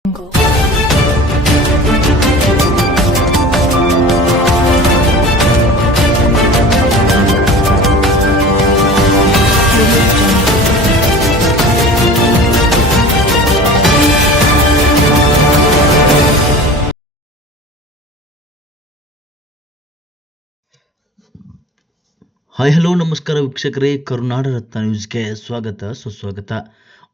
Hi hello ನಮಸ್ಕಾರ ವೀಕ್ಷಕರೇ, ಕರುನಾಡ ರತ್ನ ನ್ಯೂಸ್ಗೆ ಸ್ವಾಗತ ಸುಸ್ವಾಗತ.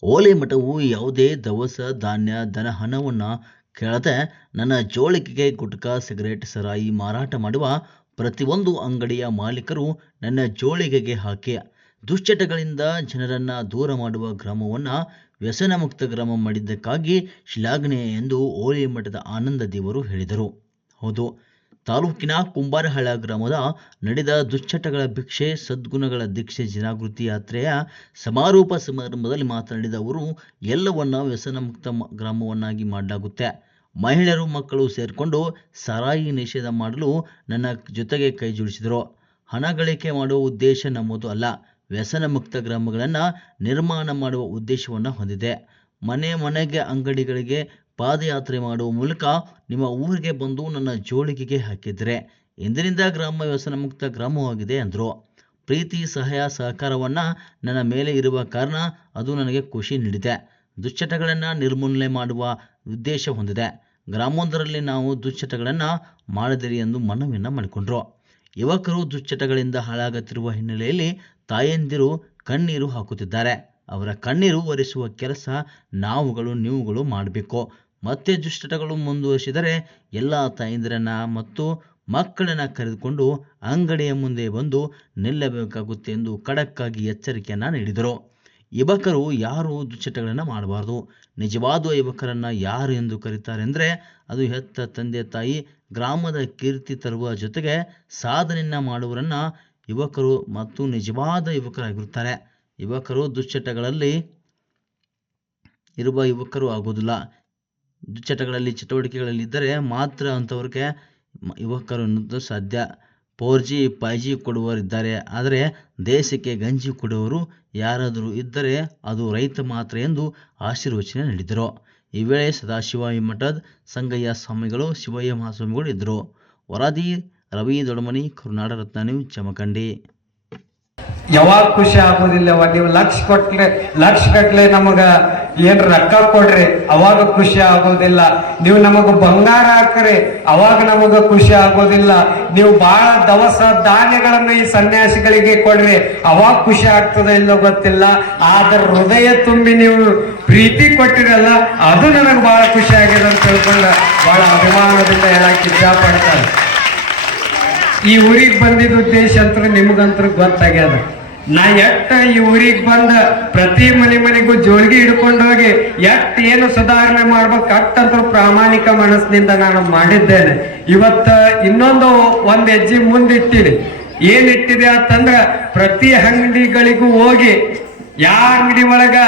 ಓಲೆ ಮಠವು ಯಾವುದೇ ದವಸ ಧಾನ್ಯ ಧನ ಹಣವನ್ನು ಕೇಳದೆ ನನ್ನ ಜೋಳಿಗೆಗೆ ಗುಟ್ಕಾ ಸಿಗರೇಟ್ ಸರಾಯಿ ಮಾರಾಟ ಮಾಡುವ ಪ್ರತಿಯೊಂದು ಅಂಗಡಿಯ ಮಾಲೀಕರು ನನ್ನ ಜೋಳಿಗೆಗೆ ಹಾಕಿ ದುಶ್ಚಟಗಳಿಂದ ಜನರನ್ನು ದೂರ ಮಾಡುವ ಗ್ರಾಮವನ್ನು ವ್ಯಸನ ಮುಕ್ತ ಗ್ರಾಮ ಮಾಡಿದ್ದಕ್ಕಾಗಿ ಶ್ಲಾಘನೀಯ ಎಂದು ಓಲೆ ಮಠದ ಆನಂದ ದೇವರು ಹೇಳಿದರು. ಹೌದು, ತಾಲೂಕಿನ ಕುಂಬಾರಹಳ್ಳ ಗ್ರಾಮದ ನಡೆದ ದುಶ್ಚಟಗಳ ಭಿಕ್ಷೆ ಸದ್ಗುಣಗಳ ದೀಕ್ಷೆ ಜಾಗೃತಿ ಯಾತ್ರೆಯ ಸಮಾರೋಪ ಸಮಾರಂಭದಲ್ಲಿ ಮಾತನಾಡಿದ ಅವರು, ಎಲ್ಲವನ್ನ ವ್ಯಸನ ಮುಕ್ತ ಗ್ರಾಮವನ್ನಾಗಿ ಮಾಡಲಾಗುತ್ತೆ. ಮಹಿಳೆಯರು ಮಕ್ಕಳು ಸೇರಿಕೊಂಡು ಸಾರಾಯಿ ನಿಷೇಧ ಮಾಡಲು ನನ್ನ ಜೊತೆಗೆ ಕೈ ಜೋಡಿಸಿದರು. ಹಣ ಗಳಿಕೆ ಮಾಡುವ ಉದ್ದೇಶ ನಮ್ಮದು ಅಲ್ಲ, ವ್ಯಸನ ಮುಕ್ತ ಗ್ರಾಮಗಳನ್ನು ನಿರ್ಮಾಣ ಮಾಡುವ ಉದ್ದೇಶವನ್ನು ಹೊಂದಿದೆ. ಮನೆ ಮನೆಗೆ ಅಂಗಡಿಗಳಿಗೆ ಪಾದಯಾತ್ರೆ ಮಾಡುವ ಮೂಲಕ ನಿಮ್ಮ ಊರಿಗೆ ಬಂದು ನನ್ನ ಜೋಳಿಗೆಗೆ ಹಾಕಿದರೆ ಇಂದಿನಿಂದ ಗ್ರಾಮ ವ್ಯಸನ ಮುಕ್ತ ಗ್ರಾಮವಾಗಿದೆ ಎಂದರು. ಪ್ರೀತಿ ಸಹಾಯ ಸಹಕಾರವನ್ನು ನನ್ನ ಮೇಲೆ ಇರುವ ಕಾರಣ ಅದು ನನಗೆ ಖುಷಿ ನೀಡಿದೆ. ದುಶ್ಚಟಗಳನ್ನು ನಿರ್ಮೂಲನೆ ಮಾಡುವ ಉದ್ದೇಶ ಹೊಂದಿದೆ. ಗ್ರಾಮವೊಂದರಲ್ಲಿ ನಾವು ದುಶ್ಚಟಗಳನ್ನು ಮಾಡದಿರಿ ಎಂದು ಮನವಿಯನ್ನು ಮಾಡಿಕೊಂಡರು. ಯುವಕರು ದುಶ್ಚಟಗಳಿಂದ ಹಾಳಾಗುತ್ತಿರುವ ಹಿನ್ನೆಲೆಯಲ್ಲಿ ತಾಯಂದಿರು ಕಣ್ಣೀರು ಹಾಕುತ್ತಿದ್ದಾರೆ. ಅವರ ಕಣ್ಣೀರು ಒರೆಸುವ ಕೆಲಸ ನೀವುಗಳು ಮಾಡಬೇಕು. ಮತ್ತೆ ದುಶ್ಚಟಗಳು ಮುಂದುವರಿಸಿದರೆ ಎಲ್ಲ ತಾಯಂದಿರನ್ನ ಮತ್ತು ಮಕ್ಕಳನ್ನ ಕರೆದುಕೊಂಡು ಅಂಗಡಿಯ ಮುಂದೆ ಬಂದು ನಿಲ್ಲಬೇಕಾಗುತ್ತೆ ಎಂದು ಖಡಕ್ಕಾಗಿ ಎಚ್ಚರಿಕೆಯನ್ನು ನೀಡಿದರು. ಯುವಕರು ಯಾರು ದುಶ್ಚಟಗಳನ್ನು ಮಾಡಬಾರ್ದು. ನಿಜವಾದ ಯುವಕರನ್ನು ಯಾರು ಎಂದು ಕರೀತಾರೆ ಅಂದರೆ ಅದು ಹೆತ್ತ ತಂದೆ ತಾಯಿ, ಗ್ರಾಮದ ಕೀರ್ತಿ ತರುವ ಜೊತೆಗೆ ಸಾಧನೆಯನ್ನು ಮಾಡುವರನ್ನ ಯುವಕರು ಮತ್ತು ನಿಜವಾದ ಯುವಕರಾಗಿರುತ್ತಾರೆ. ಯುವಕರು ದುಶ್ಚಟಗಳಲ್ಲಿ ಇರುವ ಯುವಕರು ಆಗೋದಿಲ್ಲ. ದುಶ್ಚಟಗಳಲ್ಲಿ ಚಟುವಟಿಕೆಗಳಲ್ಲಿದ್ದರೆ ಮಾತ್ರ ಅಂಥವ್ರಿಗೆ ಯುವಕರು ಅನ್ನೋದು ಸಾಧ್ಯ. 4G 5G ಕೊಡುವವರಿದ್ದಾರೆ, ಆದರೆ ದೇಶಕ್ಕೆ ಗಂಜಿ ಕೊಡುವವರು ಯಾರಾದರೂ ಇದ್ದರೆ ಅದು ರೈತ ಮಾತ್ರ ಎಂದು ಆಶೀರ್ವಚನೆ ನೀಡಿದರು. ಈ ವೇಳೆ ಸದಾಶಿವ ಮಠದ ಸಂಗಯ್ಯ ಸ್ವಾಮಿಗಳು, ಶಿವಯ್ಯ ಮಹಾಸ್ವಾಮಿಗಳು ಇದ್ದರು. ವರದಿ ರವಿ ದೊಡಮನಿ, ಕರುನಾಡ ರತ್ನ ನ್ಯೂಸ್, ಜಮಖಂಡಿ. ಯಾವಾಗ ಖುಷಿ ಆಗೋದಿಲ್ಲ. ನೀವು ಲಕ್ಷ ಗಟ್ಲೆ ನಮಗ ಏನ್ ರೊಕ್ಕ ಕೊಡ್ರಿ, ಅವಾಗ ಖುಷಿ ಆಗೋದಿಲ್ಲ. ನೀವು ನಮಗ ಬಂಗಾರ ಹಾಕ್ರಿ, ಅವಾಗ ನಮಗ ಖುಷಿ ಆಗೋದಿಲ್ಲ. ನೀವು ಬಹಳ ದವಸ ಧಾನ್ಯಗಳನ್ನು ಈ ಸನ್ಯಾಸಿಗಳಿಗೆ ಕೊಡ್ರಿ, ಅವಾಗ ಖುಷಿ ಆಗ್ತದ ಇಲ್ಲೋ ಗೊತ್ತಿಲ್ಲ. ಆದ್ರ ಹೃದಯ ತುಂಬಿ ನೀವು ಪ್ರೀತಿ ಕೊಟ್ಟಿರಲ್ಲ, ಅದು ನನಗೆ ಬಹಳ ಖುಷಿ ಆಗಿದೆ ಅಂತ ತಿಳ್ಕೊಂಡು ಬಹಳ ಅಭಿಮಾನದಿಂದ ಹೇಳಕ್ ಇಷ್ಟಪಡ್ತಾರೆ. ಈ ಊರಿಗೆ ಬಂದಿದ್ದ ಉದ್ದೇಶ ಅಂತ ನಿಮ್ಗಂತೂ ಗೊತ್ತಾಗ್ಯದ. ನಾ ಈ ಊರಿಗೆ ಬಂದ ಪ್ರತಿ ಮನೆಗೂ ಜೋಳಿಗೆ ಹಿಡ್ಕೊಂಡು ಹೋಗಿ ಏನು ಸುಧಾರಣೆ ಮಾಡ್ಬೇಕು ಅಟ್ಟಂತೂ ಪ್ರಾಮಾಣಿಕ ಮನಸ್ಸಿನಿಂದ ನಾನು ಮಾಡಿದ್ದೇನೆ. ಇವತ್ತ ಒಂದ್ ಹೆಜ್ಜೆ ಮುಂದಿಟ್ಟಿದೆ. ಏನಿಟ್ಟಿದೆ ಅಂತಂದ್ರ ಪ್ರತಿ ಅಂಗಡಿಗಳಿಗೂ ಹೋಗಿ ಯಾವ ಅಂಗಡಿ ಒಳಗ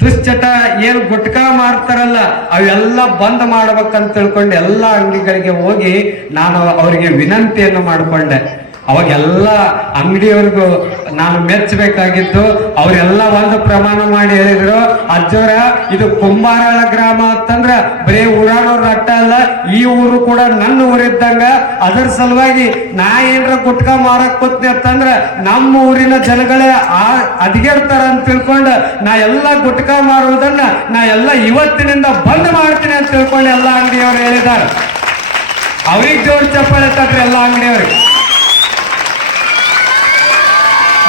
ದುಶ್ಚಟ ಏನು ಗುಟ್ಕಾ ಮಾರ್ತಾರಲ್ಲ ಅವೆಲ್ಲ ಬಂದ್ ಮಾಡ್ಬೇಕಂತ ತಿಳ್ಕೊಂಡು ಎಲ್ಲ ಅಂಗಡಿಗಳಿಗೆ ಹೋಗಿ ನಾನು ಅವರಿಗೆ ವಿನಂತಿಯನ್ನು ಮಾಡಿಕೊಂಡೆ. ಅವಾಗೆಲ್ಲ ಅಂಗಡಿಯವ್ರಿಗೂ ನಾನು ಮೆಚ್ಚಬೇಕಾಗಿದ್ದು, ಅವರೆಲ್ಲ ಒಂದು ಪ್ರಮಾಣ ಮಾಡಿ ಹೇಳಿದ್ರು, ಅಜ್ಜೋರ ಇದು ಕುಂಬಾರಳ ಗ್ರಾಮ ಅಂತಂದ್ರ ಬರೀ ಊರಾನವ್ರ ಅಟ್ಟ ಅಲ್ಲ, ಈ ಊರು ಕೂಡ ನನ್ನ ಊರಿದ್ದಂಗ. ಅದರ ಸಲುವಾಗಿ ನಾ ಏನ್ರ ಗುಟ್ಕಾ ಮಾರಕ್ ಕೂತ್ನಿ ಅಂತಂದ್ರ ನಮ್ಮ ಊರಿನ ಜನಗಳೇ ಅದಿಗೆಡ್ತಾರ ಅಂತ ತಿಳ್ಕೊಂಡು ನಾ ಎಲ್ಲ ಗುಟ್ಕಾ ಮಾರುವುದನ್ನ ನಾ ಎಲ್ಲ ಇವತ್ತಿನಿಂದ ಬಂದ್ ಮಾಡ್ತೀನಿ ಅಂತ ತಿಳ್ಕೊಂಡು ಎಲ್ಲ ಅಂಗಡಿಯವ್ರು ಹೇಳಿದ್ದಾರೆ. ಅವ್ರಿಗೆ ಜೋರ್ ಚಪ್ಪಾಳೆ ತಟ್ರಿ ಎಲ್ಲ ಅಂಗಡಿಯವ್ರಿಗೆ.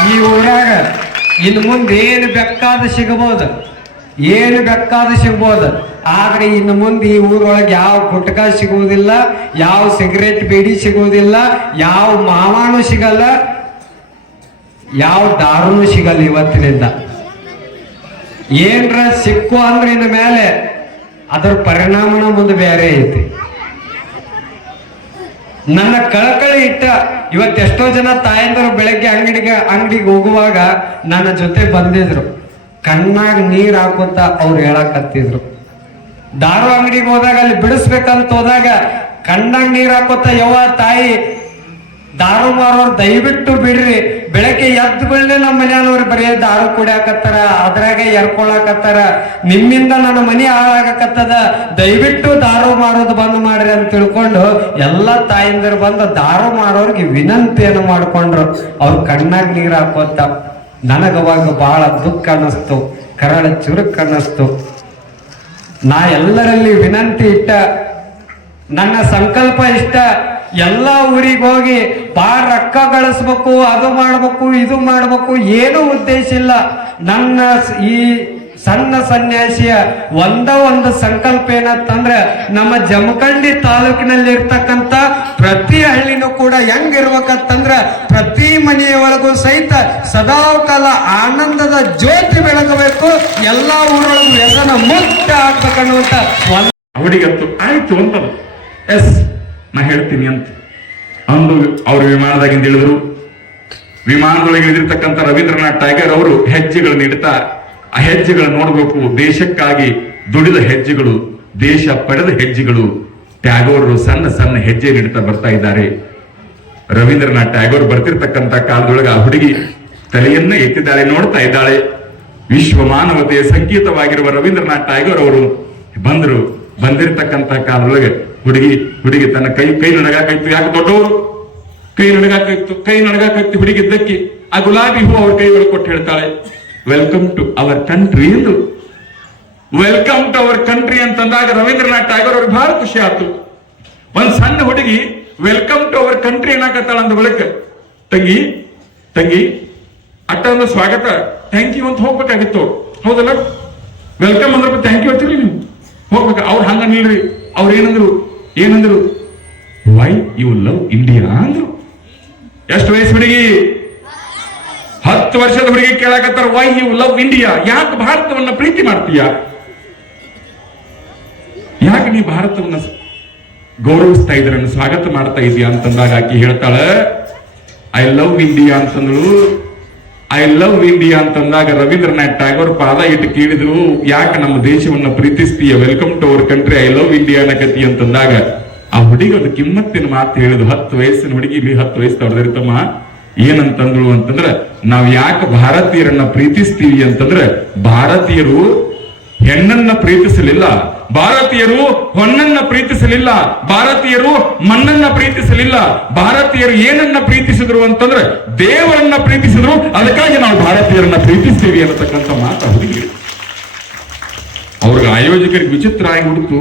ಈ ಊರಾಗ ಇನ್ನು ಮುಂದೆ ಏನು ಬೇಕಾದ ಸಿಗಬಹುದು, ಆದ್ರೆ ಇನ್ನು ಮುಂದೆ ಈ ಊರೊಳಗೆ ಯಾವ ಗುಟ್ಕಾ ಸಿಗುವುದಿಲ್ಲ, ಯಾವ ಸಿಗರೇಟ್ ಬೀಡಿ ಸಿಗುವುದಿಲ್ಲ, ಯಾವ ಮಾವಾನು ಸಿಗಲ್ಲ, ಯಾವ ದಾರುನು ಸಿಗಲ್ಲ. ಇವತ್ತಿನಿಂದ ಏನ್ರ ಸಿಕ್ಕು ಅಂದ್ರೆ ಇನ್ನು ಮೇಲೆ ಅದರ ಪರಿಣಾಮನ ಮುಂದೆ ಬೇರೆ ಐತಿ. ನನ್ನ ಕಳಕಳಿ ಇಟ್ಟ ಇವತ್ತೆಷ್ಟೋ ಜನ ತಾಯಂದರು ಬೆಳಗ್ಗೆ ಅಂಗಡಿಗೆ ಹೋಗುವಾಗ ನನ್ನ ಜೊತೆ ಬಂದಿದ್ರು. ಕಣ್ಣಾಗ ನೀರ್ ಹಾಕೋತ ಅವ್ರು ಹೇಳಕತ್ತಿದ್ರು. ದಾರು ಅಂಗಡಿಗೆ ಹೋದಾಗ ಅಲ್ಲಿ ಬಿಡಿಸ್ಬೇಕಂತ ಹೋದಾಗ ಕಣ್ಣಾಗ ನೀರ್ ಹಾಕೋತ ಯವ್ವ ತಾಯಿ ದಾರು ಮಾರೋರು ದಯವಿಟ್ಟು ಬಿಡ್ರಿ. ಬೆಳಗ್ಗೆ ಎದ್ದು ಬೀಳ್ನೆ ನಮ್ಮ ಮನೆಯವ್ರು ಬರೀ ದಾರು ಕುಡಿಯಾಕತ್ತಾರ, ಅದ್ರಾಗೆ ಎರ್ಕೊಳಕತ್ತಾರ. ನಿಮ್ಮಿಂದ ನನ್ನ ಮನೆ ಹಾಳಾಗಕತ್ತದ, ದಯವಿಟ್ಟು ದಾರು ಮಾರೋದು ಬಂದ್ ಮಾಡ್ರಿ ಅಂತ ತಿಳ್ಕೊಂಡು ಎಲ್ಲಾ ತಾಯಿಂದರು ಬಂದು ದಾರು ಮಾರೋರ್ಗೆ ವಿನಂತಿಯನ್ನು ಮಾಡ್ಕೊಂಡ್ರು. ಅವ್ರ ಕಣ್ಣಾಗ ನೀರ್ ಹಾಕೋತ ನನಗವಾಗ ಬಹಳ ದುಃಖ ಅನ್ನಿಸ್ತು, ಕರಳ ಚುರುಕ್ ಅನ್ನಿಸ್ತು. ನಾ ಎಲ್ಲರಲ್ಲಿ ವಿನಂತಿ ಇಟ್ಟ, ನನ್ನ ಸಂಕಲ್ಪ ಇಷ್ಟ, ಎಲ್ಲಾ ಊರಿಗೆ ಹೋಗಿ ಬಾಳ ರೊಕ್ಕ ಗಳಿಸ್ಬೇಕು, ಅದು ಮಾಡ್ಬೇಕು ಇದು ಮಾಡ್ಬೇಕು, ಏನೂ ಉದ್ದೇಶ ಇಲ್ಲ. ನನ್ನ ಈ ಸಣ್ಣ ಸನ್ಯಾಸಿಯ ಒಂದು ಸಂಕಲ್ಪ ಏನಂತಂದ್ರೆ, ನಮ್ಮ ಜಮಖಂಡಿ ತಾಲೂಕಿನಲ್ಲಿ ಇರ್ತಕ್ಕಂಥ ಪ್ರತಿ ಹಳ್ಳಿನೂ ಕೂಡ ಹೆಂಗಿರ್ಬೇಕಂತಂದ್ರ ಪ್ರತಿ ಮನೆಯ ಒಳಗೂ ಸಹಿತ ಸದಾಕಾಲ ಆನಂದದ ಜ್ಯೋತಿ ಬೆಳಗಬೇಕು, ಎಲ್ಲಾ ಊರೊಳಗೂ ವ್ಯಸನ ಮುಕ್ತ ಆಗ್ಬೇಕನ್ನುವಂತ ಅವಡಿಗತ್ತು ಆಯ್ತು ಅಂತದು. ಎಸ್ ನಾ ಹೇಳ್ತೀನಿ ಅಂತ ಅಂದು ಅವರು ವಿಮಾನದಾಗಿಂದ ಇಳಿದ್ರು. ವಿಮಾನದೊಳಗೆ ಇಳಿದಿರ್ತಕ್ಕಂಥ ರವೀಂದ್ರನಾಥ್ ಟ್ಯಾಗರ್ ಅವರು ಹೆಜ್ಜೆಗಳನ್ನು ಇಡ್ತಾ, ಆ ಹೆಜ್ಜೆಗಳನ್ನು ನೋಡ್ಬೇಕು, ದೇಶಕ್ಕಾಗಿ ದುಡಿದ ಹೆಜ್ಜೆಗಳು, ದೇಶ ಪಡೆದ ಹೆಜ್ಜೆಗಳು. ಟ್ಯಾಗೋರ್ ಸಣ್ಣ ಸಣ್ಣ ಹೆಜ್ಜೆ ನೀಡ್ತಾ ಬರ್ತಾ ಇದ್ದಾರೆ. ರವೀಂದ್ರನಾಥ್ ಟ್ಯಾಗೋರ್ ಬರ್ತಿರ್ತಕ್ಕಂಥ ಕಾಲದೊಳಗೆ ಆ ಹುಡುಗಿ ತಲೆಯನ್ನ ಎತ್ತಿದ್ದಾಳೆ, ನೋಡ್ತಾ ಇದ್ದಾಳೆ. ವಿಶ್ವ ಮಾನವತೆಯ ಸಂಕೇತವಾಗಿರುವ ರವೀಂದ್ರನಾಥ್ ಟ್ಯಾಗೋರ್ ಅವರು ಬಂದರು. ಬಂದಿರತಕ್ಕಂಥ ಕಾಲದೊಳಗೆ ಹುಡುಗಿ ತನ್ನ ಕೈ ನಡಗಾಕಾಯ್ತು. ಯಾಕೆ ದೊಡ್ಡವರು ಕೈ ನಡಗಾಕಾಯ್ತು ಹುಡುಗಿ ಇದ್ದಕ್ಕೆ ಆ ಗುಲಾಬಿ ಹೂ ಅವ್ರ ಕೈ ಒಳಗೆ ಕೊಟ್ಟು ಹೇಳ್ತಾಳೆ, ವೆಲ್ಕಮ್ ಟು ಅವರ್ ಕಂಟ್ರಿ ಎಂದು. ವೆಲ್ಕಮ್ ಟು ಅವರ್ ಕಂಟ್ರಿ ಅಂತಂದಾಗ ರವೀಂದ್ರನಾಥ್ ಟ್ಯಾಗೋರ್ ಅವ್ರಿಗೆ ಬಹಳ ಖುಷಿ ಆಯ್ತು. ಒಂದ್ ಸಣ್ಣ ಹುಡುಗಿ ವೆಲ್ಕಮ್ ಟು ಅವರ್ ಕಂಟ್ರಿ ಏನಾಕತ್ತಾಳ ಅಂದ ಬಳಿಕ, ತಂಗಿ ಅಟ್ಟ ಒಂದು ಸ್ವಾಗತ ಥ್ಯಾಂಕ್ ಯು ಅಂತ ಹೋಗ್ಬೇಕಾಗಿತ್ತು, ಹೌದಲ್ಲ? ವೆಲ್ಕಮ್ ಅಂದ್ರೆ ಥ್ಯಾಂಕ್ ಯು ಅಂತೀರಿ ನೀವು, ಹೋಗ್ಬೇಕ. ಅವ್ರು ಹಂಗ ನಿಲ್ರಿ. ಅವ್ರು ಏನಂದ್ರು ವೈ ಯು ಲವ್ ಇಂಡಿಯಾ ಅಂದ್ರು. ಎಷ್ಟು ವಯಸ್ಸು ಹುಡುಗಿ? 10 ವರ್ಷದ ಹುಡುಗಿ ಕೇಳಾಕತ್ತಾರ, ವೈ ಯು ಲವ್ ಇಂಡಿಯಾ, ಯಾಕೆ ಭಾರತವನ್ನ ಪ್ರೀತಿ ಮಾಡ್ತೀಯ, ಯಾಕೆ ನೀ ಭಾರತವನ್ನ ಗೌರವಿಸ್ತಾ ಇದ್ರನ್ನು ಸ್ವಾಗತ ಮಾಡ್ತಾ ಇದೀಯಾ ಅಂತಂದಾಗ ಆಕಿ ಹೇಳ್ತಾಳ, ಐ ಲವ್ ಇಂಡಿಯಾ ಅಂತಂದ್ರು. ಐ ಲವ್ ಇಂಡಿಯಾ ಅಂತಂದಾಗ ರವೀಂದ್ರನಾಥ್ ಟ್ಯಾಗೋರ್ ಪಾದ ಇಟ್ಟು ಕೇಳಿದ್ರು, ಯಾಕೆ ನಮ್ಮ ದೇಶವನ್ನ ಪ್ರೀತಿಸ್ತೀಯ, welcome to our country, I love India ಅನ್ನಕತಿ ಅಂತಂದಾಗ ಆ ಹುಡುಗಿ ಒಂದು ಕಿಮ್ಮತ್ತಿನ ಮಾತು ಹೇಳಿದ್ರು. 10 ವಯಸ್ಸಿನ ಹುಡುಗಿ 10 ವಯಸ್ಸು ಹೊಡೆದಿರ್ತಮ್ಮ ಏನಂತಂದ್ರು ಅಂತಂದ್ರೆ, ನಾವ್ ಯಾಕೆ ಭಾರತೀಯರನ್ನ ಪ್ರೀತಿಸ್ತೀವಿ ಅಂತಂದ್ರೆ, ಭಾರತೀಯರು ಹೆಣ್ಣನ್ನ ಪ್ರೀತಿಸಲಿಲ್ಲ, ಭಾರತೀಯರು ಹೊನ್ನನ್ನ ಪ್ರೀತಿಸಲಿಲ್ಲ, ಭಾರತೀಯರು ಮಣ್ಣನ್ನ ಪ್ರೀತಿಸಲಿಲ್ಲ, ಭಾರತೀಯರು ಏನನ್ನ ಪ್ರೀತಿಸಿದ್ರು ಅಂತಂದ್ರೆ ದೇವರನ್ನ ಪ್ರೀತಿಸಿದ್ರು. ಅದಕ್ಕಾಗಿ ನಾವು ಭಾರತೀಯರನ್ನ ಪ್ರೀತಿಸ್ತೀವಿ ಅನ್ನತಕ್ಕಂಥ ಮಾತು ಹುಡುಗಿ. ಅವ್ರಿಗೆ ಆಯೋಜಕರಿಗೆ ವಿಚಿತ್ರ ಆಗಿ ಹುಡುಕು,